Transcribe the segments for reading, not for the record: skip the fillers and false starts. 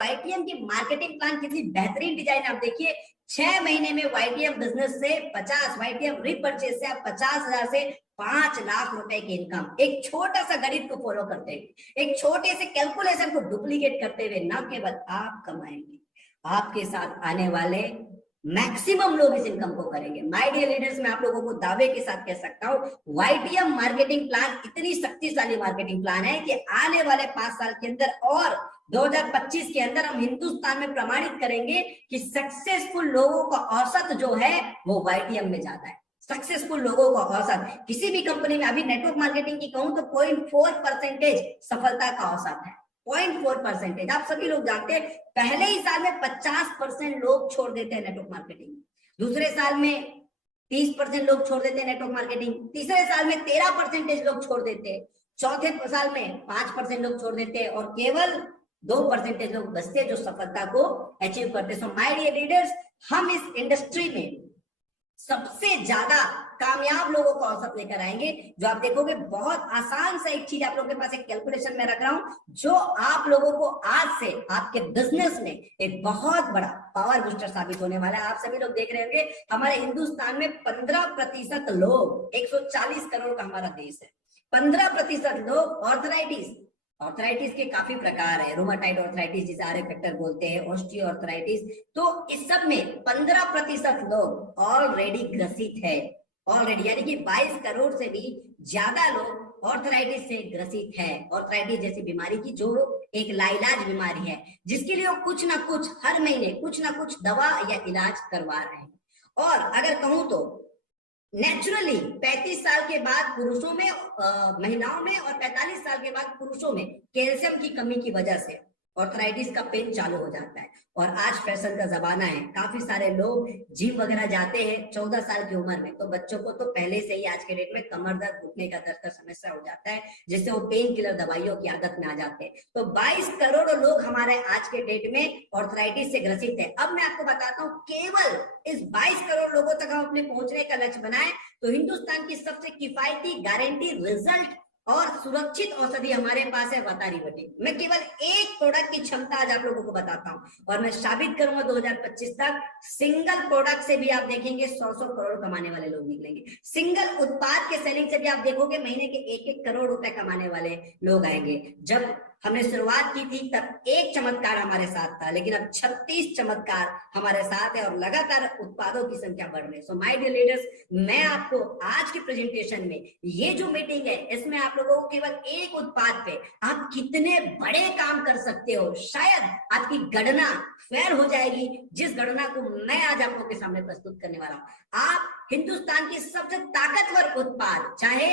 YTM की marketing plan कितनी बेहतरीन डिजाइन आप देखिए। 6 महीने में वाईटीएम बिजनेस से 50 वाईटीएम रीपरचेज से आप 50,000 से 5 लाख रुपए की इनकम एक छोटा सा गणित को फॉलो करते हुए, एक छोटे से कैलकुलेशन को डुप्लीकेट करते हुए न केवल आप कमाएंगे, आपके साथ आने वाले मैक्सिमम लोग इस इनकम को करेंगे। माय डियर लीडर्स, मैं आप लोगों को दावे के साथ कह सकता हूं वाईटीएम मार्केटिंग प्लान इतनी शक्तिशाली मार्केटिंग प्लान है कि आने वाले 5 साल के अंदर और 2025 के अंदर हम हिंदुस्तान में प्रमाणित करेंगे कि सक्सेसफुल लोगों का औसत जो है वो वाईटीएम में जाता है। सक्सेसफुल लोगों का औसत किसी भी कंपनी में, अभी नेटवर्क मार्केटिंग की कहूं तो 0.4% सफलता का औसत है। 0.4%। आप सभी लोग जानते हैं पहले ही साल में 50% लोग छोड़ देते हैं नेटवर्क मार्केटिंग, दूसरे साल में 30% लोग छोड़ देते हैं नेटवर्क मार्केटिंग, तीसरे साल में 13% लोग छोड़ देते हैं, चौथे साल में 5% लोग छोड़ देते हैं और केवल 2% लोग बचते जो सफलता को अचीव करते। सो माय डियर लीडर्स, हम इस इंडस्ट्री में सबसे ज्यादा कामयाब लोगों को औसत लेकर आएंगे। जो आप देखोगे बहुत आसान सा एक चीज आप लोगों के पास एक कैलकुलेशन में रख रहा हूं, जो आप लोगों को आज से आपके बिजनेस में एक बहुत बड़ा पावर बूस्टर साबित होने वाला है। आप सभी लोग देख रहे होंगे हमारे हिंदुस्तान में 15% लोग, 140 करोड़ का हमारा देश है, 15% लोग ऑर्थराइटिस के काफी प्रकार है, रोमाटाइड ऑर्थराइटिस जिसे आर फैक्टर बोलते हैं, ऑस्टियो ऑर्थराइटिस, तो इस सब में 15% लोग ऑलरेडी ग्रसित है, ऑलरेडी, यानी कि 22 करोड़ से भी ज्यादा लोग ऑर्थराइटिस से ग्रसित है। ऑर्थराइटिस जैसी बीमारी की जो एक लाइलाज बीमारी है, जिसके लिए कुछ ना कुछ हर महीने कुछ ना कुछ दवा या इलाज करवा रहे हैं। और अगर कहूं तो नेचुरली 35 साल के बाद पुरुषों में, महिलाओं में और 45 साल के बाद पुरुषों में कैल्शियम की कमी की वजह से ऑर्थराइटिस का पेन चालू हो जाता है। और आज फैशन का जमाना है, काफी सारे लोग जिम वगैरह जाते हैं 14 साल की उम्र में, तो बच्चों को तो पहले से ही आज के डेट में कमर दर्द, घुटने का दर्द का समस्या हो जाता है, जिससे वो पेन किलर दवाइयों की आदत में आ जाते हैं। तो 22 करोड़ लोग हमारे आज के डेट में ऑर्थराइटिस से ग्रसित है। अब मैं आपको बताता हूँ, केवल इस 22 करोड़ लोगों तक हम अपने पहुंचने का लक्ष्य बनाए तो हिंदुस्तान की सबसे किफायती, गारंटी, रिजल्ट और सुरक्षित औषधि हमारे पास है वतारी वटी। मैं केवल एक प्रोडक्ट की क्षमता आज आप लोगों को बताता हूं और मैं साबित करूंगा 2025 तक सिंगल प्रोडक्ट से भी आप देखेंगे 100 करोड़ कमाने वाले लोग निकलेंगे। सिंगल उत्पाद के सेलिंग से भी आप देखोगे महीने के 1-1 करोड़ रुपए कमाने वाले लोग आएंगे। जब हमने शुरुआत की थी तब एक चमत्कार हमारे साथ था, लेकिन अब 36 चमत्कार हमारे साथ है और लगातार उत्पादों की संख्या बढ़ रही है। सो माय डियर लीडर्स, मैं आपको आज की प्रेजेंटेशन में ये जो मीटिंग है इसमें आप लोगों को केवल एक उत्पाद पे आप कितने बड़े काम कर सकते हो, शायद आपकी गणना फेयर हो जाएगी, जिस गणना को मैं आज आप लोगों के सामने प्रस्तुत करने वाला हूं। आप हिंदुस्तान की सबसे ताकतवर उत्पाद, चाहे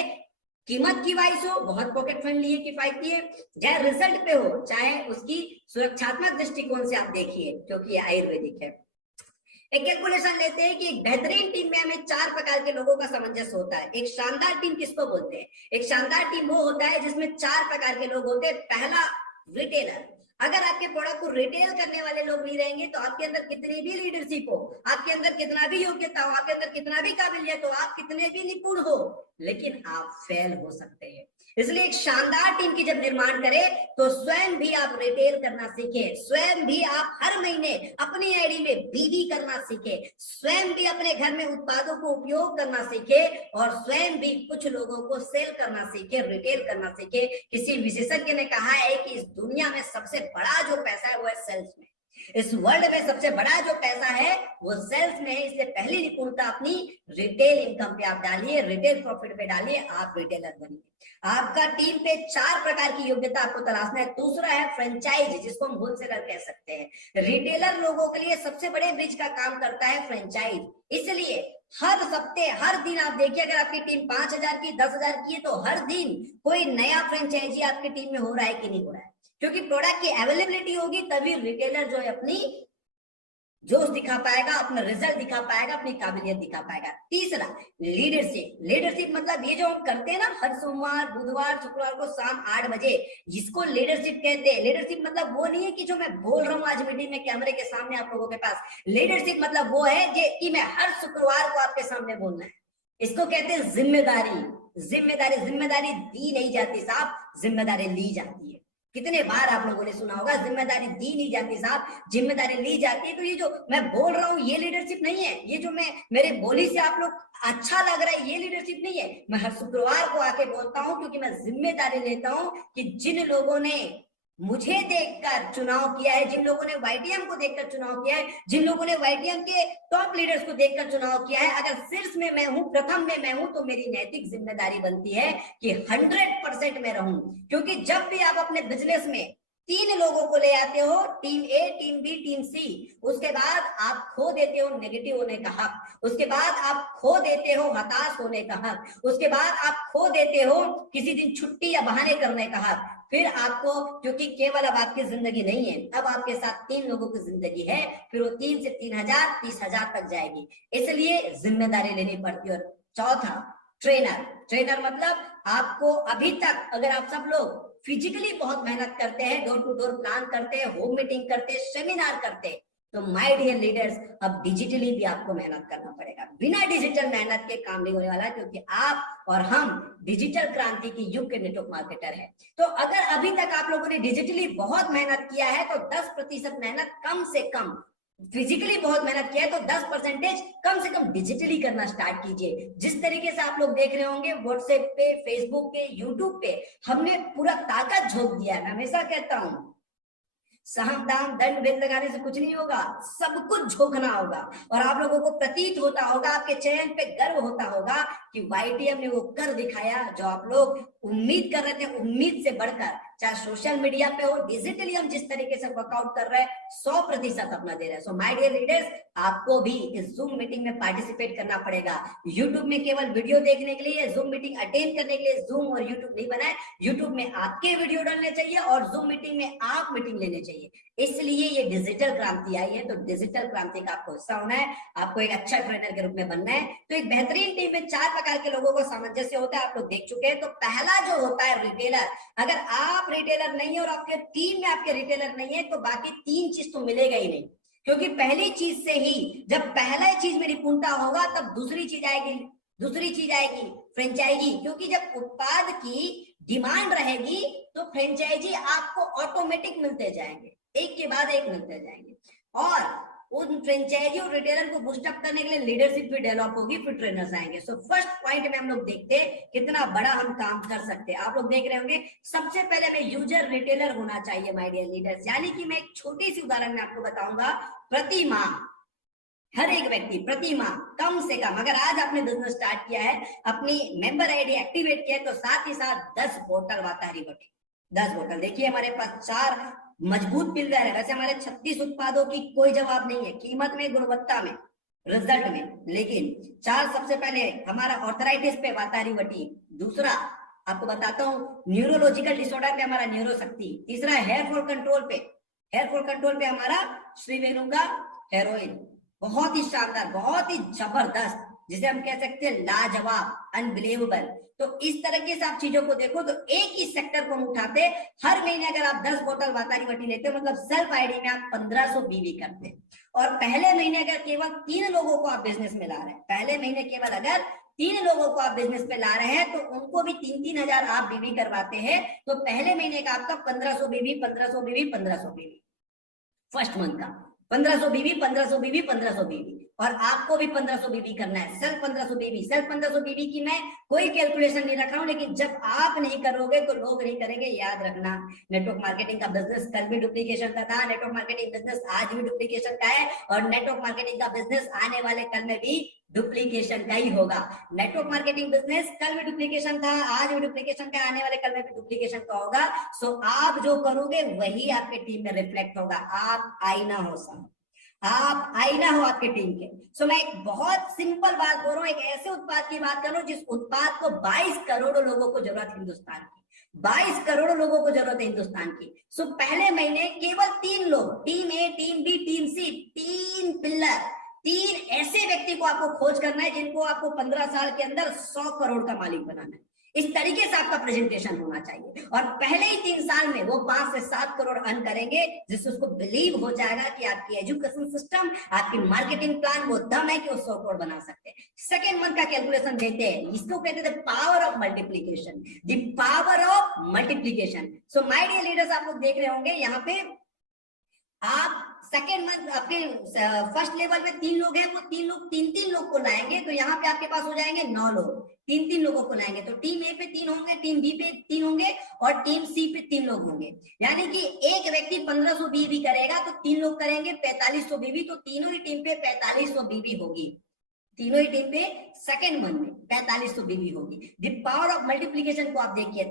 कीमत की वाइज हो, बहुत पॉकेट फ्रेंडली है, किफायती है, चाहे रिजल्ट पे हो, चाहे उसकी सुरक्षात्मक दृष्टिकोण से आप देखिए, क्योंकि ये आयुर्वेदिक है। एक कैलकुलेशन लेते हैं कि एक बेहतरीन टीम में हमें 4 प्रकार के लोगों का सामंजस्य होता है। एक शानदार टीम किसको बोलते हैं? एक शानदार टीम वो होता है जिसमें 4 प्रकार के लोग होते हैं। पहला, रिटेलर। अगर आपके प्रोडक्ट को रिटेल करने वाले लोग नहीं रहेंगे तो आपके अंदर कितनी भी लीडरशिप हो, आपके अंदर कितना भी योग्यता हो, आपके अंदर कितना भी काबिलियत हो, आप कितने भी निपुण हो, लेकिन आप फेल हो सकते हैं। इसलिए एक शानदार टीम की जब निर्माण करें तो स्वयं भी आप रिटेल करना सीखें, स्वयं भी आप हर महीने अपनी आईडी में बीवी करना सीखें, स्वयं भी अपने घर में उत्पादों को उपयोग करना सीखें और स्वयं भी कुछ लोगों को सेल करना सीखें, रिटेल करना सीखें। किसी विशेषज्ञ ने कहा है कि इस दुनिया में सबसे बड़ा जो पैसा है वो है सेल्स में। इस वर्ल्ड में सबसे बड़ा जो पैसा है वो सेल्स में है। इसलिए पहली निपुणता अपनी रिटेल इनकम पे आप डालिए, रिटेल प्रॉफिट पे डालिए, आप रिटेलर बनिए। आपका टीम पे 4 प्रकार की योग्यता आपको तलाशना है। दूसरा है फ्रेंचाइज, जिसको हम होलसेलर कह सकते हैं। रिटेलर लोगों के लिए सबसे बड़े ब्रिज का काम करता है फ्रेंचाइज। इसलिए हर हफ्ते, हर दिन आप देखिए, अगर आपकी टीम 5,000 की, 10,000 की है तो हर दिन कोई नया फ्रेंचाइजी आपकी टीम में हो रहा है कि नहीं हो रहा है, क्योंकि प्रोडक्ट की अवेलेबिलिटी होगी तभी रिटेलर जो है अपनी जोश दिखा पाएगा, अपना रिजल्ट दिखा पाएगा, अपनी काबिलियत दिखा पाएगा। तीसरा, लीडरशिप। लीडरशिप मतलब ये जो हम करते हैं ना हर सोमवार, बुधवार, शुक्रवार को शाम 8 बजे, जिसको लीडरशिप कहते हैं। लीडरशिप मतलब वो नहीं है कि जो मैं बोल रहा हूँ आज मीटिंग में कैमरे के सामने आप लोगों के पास। लीडरशिप मतलब वो है कि मैं हर शुक्रवार को आपके सामने बोलना है। इसको कहते हैं जिम्मेदारी। जिम्मेदारी दी नहीं जाती साहब, जिम्मेदारी ली जाती है। कितने बार आप लोगों ने सुना होगा, जिम्मेदारी दी नहीं जाती साहब, जिम्मेदारी ली जाती है। तो ये जो मैं बोल रहा हूँ ये लीडरशिप नहीं है, ये जो मैं मेरे बोली से आप लोग अच्छा लग रहा है ये लीडरशिप नहीं है। मैं हर शुक्रवार को आके बोलता हूँ क्योंकि मैं जिम्मेदारी लेता हूँ कि जिन लोगों ने मुझे देखकर चुनाव किया है, जिन लोगों ने वाईटीएम को देखकर चुनाव किया है, जिन लोगों ने वाईटीएम के टॉप लीडर्स को देखकर चुनाव किया है, अगर शीर्ष में मैं हूं, प्रथम में मैं हूं, तो मेरी नैतिक जिम्मेदारी बनती है कि 100% मैं रहूं। क्योंकि जब भी आप अपने बिजनेस में 3 लोगों को ले आते हो, टीम ए, टीम बी, टीम सी, उसके बाद आप खो देते हो नेगेटिव होने का हक, उसके बाद आप खो देते हो हताश होने का हक, उसके बाद आप खो देते हो किसी दिन छुट्टी या बहाने करने का हक। फिर आपको, क्योंकि केवल अब आपकी जिंदगी नहीं है, अब आपके साथ 3 लोगों की जिंदगी है, फिर वो 3 से 3000 30,000 तक जाएगी, इसलिए जिम्मेदारी लेनी पड़ती है। और चौथा, ट्रेनर मतलब आपको अभी तक अगर आप सब लोग फिजिकली बहुत मेहनत करते हैं, डोर टू डोर प्लान करते हैं, होम मीटिंग करते हैं, सेमिनार करते हैं, तो माय डियर लीडर्स अब डिजिटली भी आपको मेहनत करना पड़ेगा। बिना डिजिटल मेहनत के काम नहीं होने वाला, क्योंकि आप और हम डिजिटल क्रांति की युग के नेटवर्क मार्केटर है। तो अगर अभी तक आप लोगों ने डिजिटली बहुत मेहनत किया है तो 10% मेहनत कम से कम, फिजिकली बहुत मेहनत किया है तो 10% कम से कम डिजिटली करना स्टार्ट कीजिए। जिस तरीके से आप लोग देख रहे होंगे व्हाट्सएप पे, फेसबुक पे, यूट्यूब पे हमने पूरा ताकत झोंक दिया है। मैं हमेशा कहता हूं साम दाम दंड भेद लगाने से कुछ नहीं होगा, सब कुछ झोंकना होगा। और आप लोगों को प्रतीत होता होगा, आपके चयन पे गर्व होता होगा कि वाईटीएम ने वो कर दिखाया जो आप लोग उम्मीद कर रहे थे, उम्मीद से बढ़कर। चाहे सोशल मीडिया पे हो, डिजिटली हम जिस तरीके से वर्कआउट कर रहे हैं 100% अपना दे रहे हैं। सो माय डियर लीडर्स, आपको भी इस जूम मीटिंग में पार्टिसिपेट करना पड़ेगा। यूट्यूब में केवल वीडियो देखने के लिए, जूम मीटिंग अटेंड करने के लिए जूम और यूट्यूब नहीं बना है। यूट्यूब में आपके वीडियो डालने चाहिए और जूम मीटिंग में आप मीटिंग लेने चाहिए। इसलिए ये डिजिटल क्रांति आई है। तो डिजिटल क्रांति का आपको हिस्सा होना है, आपको एक अच्छा ट्रेनर के रूप में बनना है। तो एक बेहतरीन टीम में 4 प्रकार के लोगों को सामंजस्य होता है, आप लोग देख चुके हैं। तो पहला जो होता है रिटेलर। अगर आप रिटेलर नहीं है और आपके टीम में आपके रिटेलर नहीं है तो बाकी 3 चीज तो मिलेगा ही नहीं, क्योंकि पहली चीज से ही, जब पहला चीज में निपुणता होगा तब दूसरी चीज आएगी, दूसरी चीज आएगी फ्रेंचाइजी। क्योंकि जब उत्पाद की डिमांड रहेगी तो फ्रेंचाइजी आपको ऑटोमेटिक मिलते जाएंगे, एक के बाद एक मिलते जाएंगे। और उन फ्रेंचाइजी और रिटेलर को बूस्टअप करने के लिए लीडरशिप भी डेवलप होगी, फिर ट्रेनर्स आएंगे। सो फर्स्ट पॉइंट में हम लोग देखते हैं कितना बड़ा हम काम कर सकते हैं। आप लोग देख रहे होंगे सबसे पहले में यूजर रिटेलर होना चाहिए माय डियर लीडर्स। यानी कि मैं एक छोटी सी उदाहरण में आपको बताऊंगा, प्रति माह हर एक व्यक्ति प्रति माह कम से कम, अगर आज आपने बिजनेस स्टार्ट किया है, अपनी मेंबर आईडी एक्टिवेट किया है, तो साथ ही साथ 10 बोतल वातारी बटी, 10 बोतल। देखिए हमारे पास 4 मजबूत पिलर है। वैसे हमारे 36 उत्पादों की कोई जवाब नहीं है, कीमत में, गुणवत्ता में, रिजल्ट में, लेकिन 4 सबसे पहले हमारा ऑर्थराइटिस पे वातारी बटी, दूसरा आपको बताता हूँ न्यूरोलॉजिकल डिसऑर्डर पे हमारा न्यूरोशक्ति, तीसरा हेयर फॉल कंट्रोल पे, हेयर फॉल कंट्रोल पे हमारा श्री वेणु का हेरोइन। बहुत ही शानदार, बहुत ही जबरदस्त, जिसे हम कह सकते हैं लाजवाब, अनबिलीवेबल। तो इस तरीके से आप चीजों को देखो तो एक ही सेक्टर को हम उठाते, हर महीने अगर आप 10 बोतल वातारी बटी लेते हो, मतलब सेल्फ आईडी में आप 1500 बीवी करते हैं। और पहले महीने अगर केवल 3 लोगों को आप बिजनेस में ला रहे हैं, पहले महीने केवल अगर 3 लोगों को आप बिजनेस में ला रहे हैं, तो उनको भी 3-3 हजार आप बीवी करवाते हैं, तो पहले महीने का आपका 1500 बीवी, 1500 बीवी, 1500 बीवी, फर्स्ट मंथ का 1500 बीवी, 1500 बीवी, 1500 बीवी। और आपको भी 1500 बीवी करना है, सेल्फ 1500 बीवी। सेल्फ 1500 बीवी की मैं कोई कैलकुलेशन नहीं रख रहा हूं, लेकिन जब आप नहीं करोगे तो लोग नहीं करेंगे, याद रखना। नेटवर्क मार्केटिंग का बिजनेस कल भी डुप्लीकेशन का था, नेटवर्क मार्केटिंग बिजनेस आज भी डुप्लीकेशन का है, और नेटवर्क मार्केटिंग का बिजनेस आने वाले कल में भी डुप्लीकेशन का ही होगा। नेटवर्क मार्केटिंग बिजनेस कल भी डुप्लीकेशन था, आज भी डुप्लीकेशन का, आने वाले कल में भी डुप्लीकेशन का होगा। सो आप जो करोगे वही आपके टीम में रिफ्लेक्ट होगा। आप आईना हो साहब, आप आईना हो आपके टीम के। सो मैं एक बहुत सिंपल बात बोल रहा हूं, एक ऐसे उत्पाद की बात कर रहा हूं जिस उत्पाद को 22 करोड़ लोगों को जरूरत है हिंदुस्तान की, 22 करोड़ लोगों को जरूरत है हिंदुस्तान की। सो पहले महीने केवल 3 लोग, टीम ए, टीम बी, टीम सी, 3 पिलर, 3 ऐसे व्यक्ति को आपको खोज करना है जिनको आपको 15 साल के अंदर 100 करोड़ का मालिक बनाना है। इस तरीके से आपका प्रेजेंटेशन होना चाहिए और पहले ही 3 साल में वो 5 से 7 करोड़ अर्न करेंगे, जिससे उसको बिलीव हो जाएगा कि आपकी एजुकेशन सिस्टम, आपकी मार्केटिंग प्लान वो दम है कि वो 100 करोड़ बना सकते हैं। सेकेंड मंथ का कैलकुलेशन देते हैं, इसको कहते हैं power of multiplication, the power of multiplication. So my dear leaders, आप लोग देख रहे होंगे यहाँ पे आप सेकेंड मंथ आपके फर्स्ट लेवल में 3 लोग हैं, वो 3 लोग 3-3 लोग को लाएंगे, तो यहाँ पे आपके पास हो जाएंगे 9 लोग, 3-3 लोगों को लाएंगे। तो टीम ए पे 3 होंगे, टीम बी पे 3 होंगे और टीम सी पे 3 लोग होंगे। यानी कि एक व्यक्ति 1500 बीवी करेगा तो 3 लोग करेंगे 4500 बीवी, तो तीनों ही टीम पे 4500 बीवी होगी, तीनों ही टीम पे सेकेंड मंथ में 4500 बीवी होगी। द पावर ऑफ मल्टीप्लीकेशन को आप देखिए।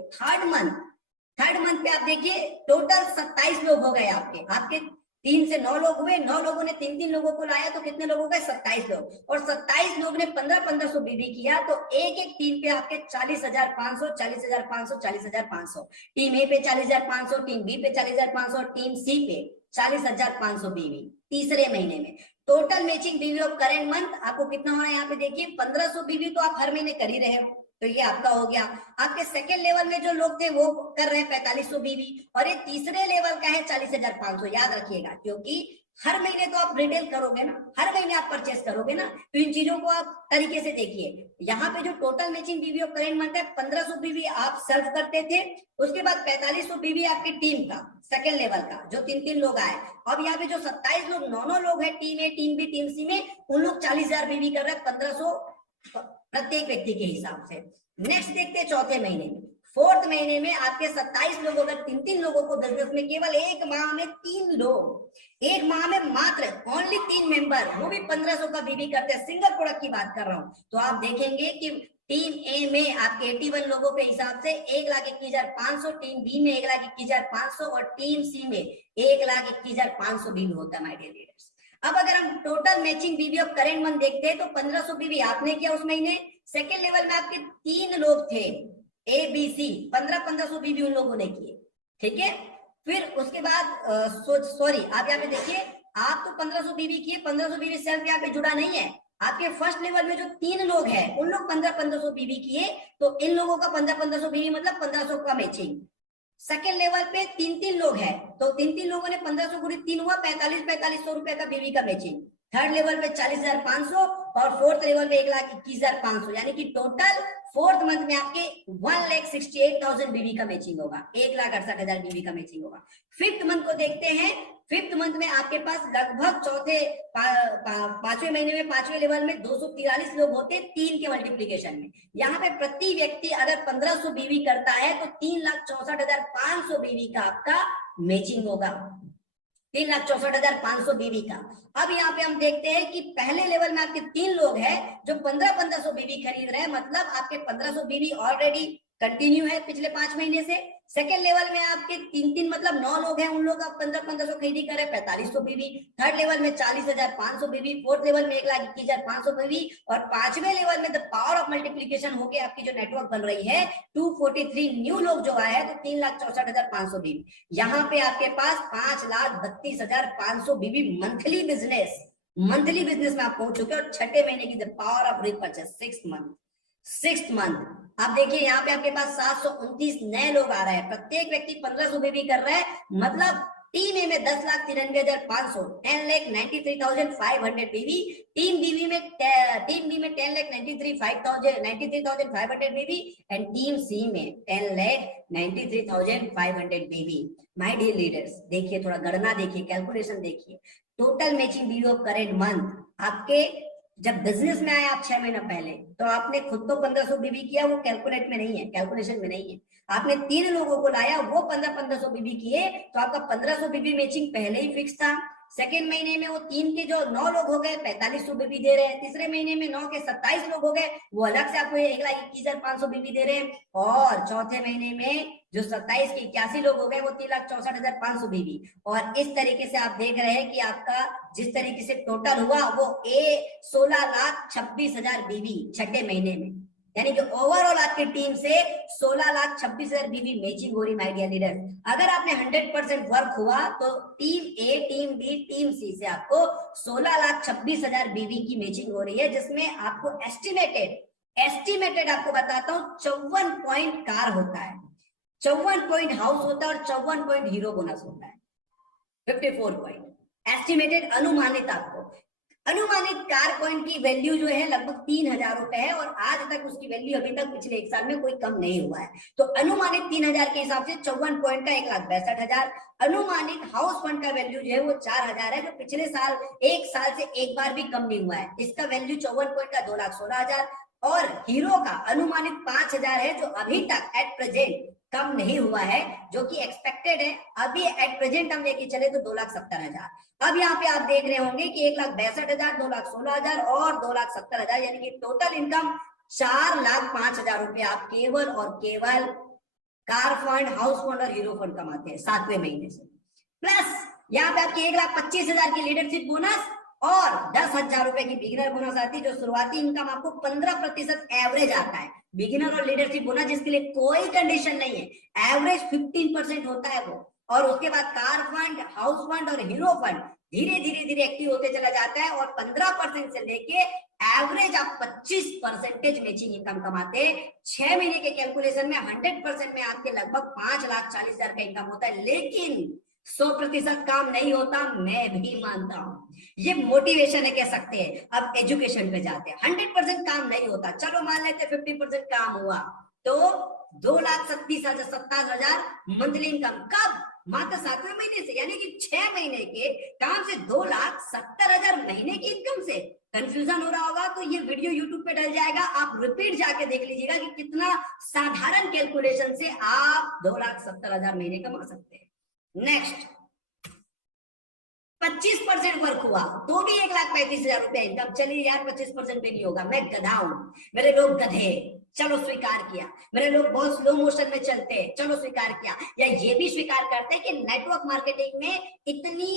थर्ड मंथ पे आप देखिए टोटल 27 लोग हो गए आपके 3 से 9 लोग हुए, 9 लोगों ने 3-3 लोगों को लाया तो कितने लोग हो गए? 27 लोग। और 27 लोग ने 1500 बीवी किया तो एक टीम पे आपके 40,500 40,500 40,500, टीम ए पे 40,500, टीम बी पे 40,500, टीम सी पे 40,500 बीवी तीसरे महीने में। टोटल मैचिंग बीवी ऑफ करेंट मंथ आपको कितना हो रहा है यहाँ पे देखिए 1500 बीवी तो आप हर महीने कर ही रहे हो, तो ये आपका हो गया। आपके सेकेंड लेवल में जो लोग थे वो कर रहे हैं 4500 बीवी और ये तीसरे लेवल का है 40,500। याद रखिएगा, क्योंकि हर महीने तो आप रिटेल करोगे ना, हर महीने आप परचेस करोगे ना, तो इन चीजों को आप तरीके से देखिए। यहाँ पे जो टोटल मैचिंग बीवी ऑफ करेंट मंथ है 1500 बीवी आप सेल्फ करते थे, उसके बाद 4500 बीवी आपकी टीम का सेकेंड लेवल का जो 3-3 लोग आए। अब यहाँ पे जो 27 लोग 9 लोग है टीम ए, टीम बी, टीम सी में, उन लोग 40,000 बीवी कर रहे हैं 1500 प्रत्येक व्यक्ति के हिसाब से। नेक्स्ट देखते हैं चौथे महीने में। फोर्थ महीने में आपके 27 लोग अगर 3-3 लोगों को बिजनेस में केवल एक माह में 3 लोग, एक माह में मात्र ओनली 3 मेंबर, वो भी 1500 का बीवी करते हैं, सिंगल प्रोडक्ट की बात कर रहा हूं, तो आप देखेंगे कि टीम ए में आपके 81 लोगों के हिसाब से 1,21,500, टीम बी में 1,21,500 और टीम सी में 1,21,500 बीवी होता है माय डियर लीडर्स। अब अगर हम टोटल मैचिंग बीवी ऑफ करेंट मंथ देखते हैं तो 1500 बीवी आपने किया उस महीने। सेकेंड लेवल में आपके 3 लोग थे ए बी सी, 1500 बीवी उन लोगों ने किए, ठीक है। फिर उसके बाद सॉरी आप यहाँ पे देखिए, आप तो 1500 बीवी किए, 1500 बीवी सेल्फ यहाँ पे जुड़ा नहीं है। आपके फर्स्ट लेवल में जो 3 लोग हैं उन लोग 1500 बीवी किए, तो इन लोगों का 1500 बीवी मतलब 1500 का मैचिंग। सेकेंड लेवल पे 3-3 लोग हैं, तो 3-3 लोगों ने 1500 गुणित 3 हुआ 45,000 रुपए का बीवी का मैचिंग। थर्ड लेवल पे 40,500 और फोर्थ लेवल पे 1,21,500, यानी कि टोटल फोर्थ मंथ में आपके 1,68,000 बीवी का मैचिंग होगा, 1,68,000 बीवी का मैचिंग होगा। फिफ्थ मंथ को देखते हैं। फिफ्थ मंथ में आपके पास लगभग चौथे पांचवें महीने में पांचवें लेवल में 243 लोग होते 3 के मल्टीप्लीकेशन में। यहाँ पे प्रति व्यक्ति अगर 1500 बीवी करता है तो 3,64,500 बीवी का आपका मैचिंग होगा, 3,64,500 बीवी का। अब यहाँ पे हम देखते हैं कि पहले लेवल में आपके 3 लोग हैं जो 1500 बीवी खरीद रहे हैं, मतलब आपके 1500 बीवी ऑलरेडी कंटिन्यू है पिछले 5 महीने से। सेकेंड लेवल में आपके 3-3 मतलब 9 लोग हैं, उन लोग आप 1500 खरीदी कर रहे हैं 4500 बीवी। थर्ड लेवल में 40,500 बीवी, फोर्थ लेवल में 1,21,500 बीवी और पांचवें लेवल में द पावर ऑफ मल्टीप्लीकेशन होके आपकी जो नेटवर्क बन रही है 243 न्यू लोग जो आए हैं, तो 3,64,500 बीवी। यहाँ पे आपके पास 5,32,500 बीवी मंथली बिजनेस में आप पहुंच चुके और छठे महीने की the power of repurchase sixth month आप देखिए यहाँ पे आपके पास 729 नए लोग आ रहे हैं, प्रत्येक व्यक्ति 1500 बीवी कर रहा है, मतलब टीम ए में 10,93,500 10,93,500 बीवी, टीम बी में 10,93,500 बीवी एंड टीम सी में 10,93,500 बीवी। माय डियर लीडर्स, देखिए थोड़ा गणना देखिए, कैलकुलेशन देखिए। टोटल मैचिंग बीवी ऑफ करेंट मंथ आपके जब बिजनेस में आए आप 6 महीना पहले, तो आपने खुद तो 1500 बीवी किया, वो कैलकुलेशन में नहीं है। आपने 3 लोगों को लाया, वो 1500 बीवी किए, तो आपका 1500 बीवी मैचिंग पहले ही फिक्स था। सेकेंड महीने में वो 3 के जो 9 लोग हो गए 4500 बीवी दे रहे हैं। तीसरे महीने में 9 के 27 लोग हो गए, वो अलग से आपको 1,21,500 बीवी दे रहे हैं। और चौथे महीने में जो 27 के 81 लोग हो गए, वो 3,64,500 बीवी। और इस तरीके से आप देख रहे हैं कि आपका जिस तरीके से टोटल हुआ वो 16,26,000 बीवी छठे महीने में, यानी कि ओवरऑल आपकी टीम से 16,26,000 बीवी मैचिंग हो रही। माय डियर लीडर, अगर आपने 100% वर्क हुआ तो टीम ए, टीम बी, टीम सी से आपको 16,26,000 बीवी की मैचिंग हो रही है, जिसमें आपको एस्टिमेटेड एस्टिमेटेड आपको बताता हूं 54 पॉइंट कार होता है, 54 पॉइंट हाउस होता है और 54 पॉइंट हीरो बोनस होता है, 54 पॉइंट एस्टिमेटेड। अनुमानित आपको अनुमानित कार पॉइंट की वैल्यू जो है लगभग 3,000 रुपए है और आज तक उसकी वैल्यू अभी तक पिछले एक साल में कोई कम नहीं हुआ है। तो अनुमानित 3,000 के हिसाब से 54 पॉइंट का 1,62,000। अनुमानित हाउस फंड का वैल्यू जो है वो 4,000 है, जो पिछले साल एक साल से एक बार भी कम नहीं हुआ है। इसका वैल्यू 54 पॉइंट का 2,16,000 और हीरो का अनुमानित 5,000 है, जो अभी तक एट प्रेजेंट कम नहीं हुआ है, जो कि एक्सपेक्टेड है। अभी एट प्रेजेंट हम लेके चले तो 2,70,000। अब यहाँ पे आप देख रहे होंगे कि 1,62,000, 2,16,000 और 2,70,000, यानी कि टोटल इनकम 4,05,000 रुपए आप केवल और केवल कार फंड, हाउस फंड और हीरो फंड कमाते हैं 7वें महीने से। प्लस यहाँ पे आपकी 1,25,000 की लीडरशिप बोनस और 10,000 रुपए की बिगिनर बोनस आती है, जो शुरुआती इनकम आपको 15% एवरेज आता है। बिगिनर और लीडरशिप बोनस जिसके लिए कोई कंडीशन नहीं है, एवरेज 15% होता है वो। और उसके बाद कार फंड, हाउस फंड और हीरो फंड धीरे धीरे धीरे एक्टिव होते चला जाता है और 15% से लेके एवरेज आप 25% मैचिंग इनकम कमाते हैं। 6 महीने के कैलकुलेशन में 100% में आपके लगभग 5,40,000 का इनकम होता है। लेकिन 100% काम नहीं होता, मैं भी मानता हूं, ये मोटिवेशन है कह सकते हैं। अब एजुकेशन पे जाते हैं, 100% काम नहीं होता, चलो मान लेते 50% काम हुआ तो 2,37,000 मंथली इनकम कब? मात्र 7वें महीने से, यानी कि 6 महीने के काम से 2,70,000 महीने की इनकम से। कंफ्यूजन हो रहा होगा तो ये वीडियो यूट्यूब पे डल जाएगा, आप रिपीट जाके देख लीजिएगा कि कितना साधारण कैलकुलेशन से आप 2,70,000 महीने कमा सकते हैं। नेक्स्ट, 25% वर्क हुआ तो भी 1,35,000 रुपया इनकम। चलिए यार 25% भी नहीं होगा, मैं गधा हूं, मेरे लोग गधे, चलो स्वीकार किया। मेरे लोग बहुत स्लो मोशन में चलते हैं, चलो स्वीकार किया। या ये भी स्वीकार करते हैं कि नेटवर्क मार्केटिंग में इतनी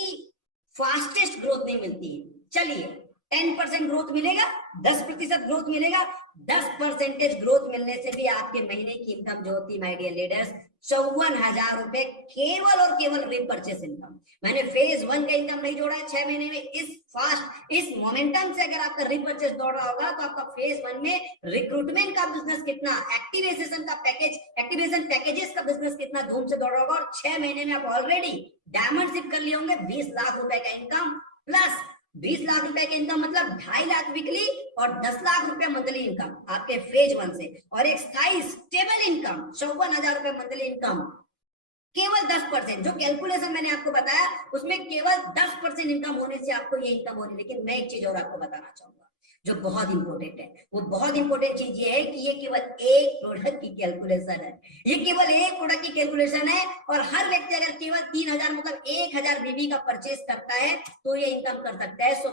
फास्टेस्ट ग्रोथ नहीं मिलती है। चलिए 10% ग्रोथ मिलेगा, 10% ग्रोथ मिलेगा। 10% ग्रोथ मिलने से भी आपके महीने की इनकम जो होती है माय डियर लीडर्स 54,000 रुपए केवल और केवल रीपरचेस इनकम। मैंने फेज 1 का इनकम नहीं जोड़ा है 6 महीने में। इस मोमेंटम से अगर आपका रीपरचेस दौड़ रहा होगा तो आपका फेज 1 में रिक्रूटमेंट का बिजनेस कितना, एक्टिवेशन का पैकेज, एक्टिवेशन पैकेजेस का बिजनेस कितना धूम से दौड़ रहा होगा। और 6 महीने में आप ऑलरेडी डायमंड शिप कर लिए होंगे 20 लाख रुपए का इनकम। प्लस 20 लाख रुपए का इनकम मतलब 2.5 लाख वीकली और 10 लाख रुपए मंथली इनकम आपके फेज 1 से। और एक स्थायी स्टेबल इनकम 54,000 रुपए मंथली इनकम। केवल 10%, जो कैलकुलेशन मैंने आपको बताया उसमें केवल 10% इनकम होने से आपको ये इनकम होनी। लेकिन मैं एक चीज और आपको बताना चाहूंगा जो बहुत इंपॉर्टेंट है। वो बहुत इंपॉर्टेंट चीज ये है कि ये केवल एक प्रोडक्ट की कैलकुलेशन है। ये केवल एक प्रोडक्ट की कैलकुलेशन है और हर व्यक्ति अगर केवल 3,000 मतलब 1,000 बीबी का परचेस करता है तो ये इनकम कर सकता है। सो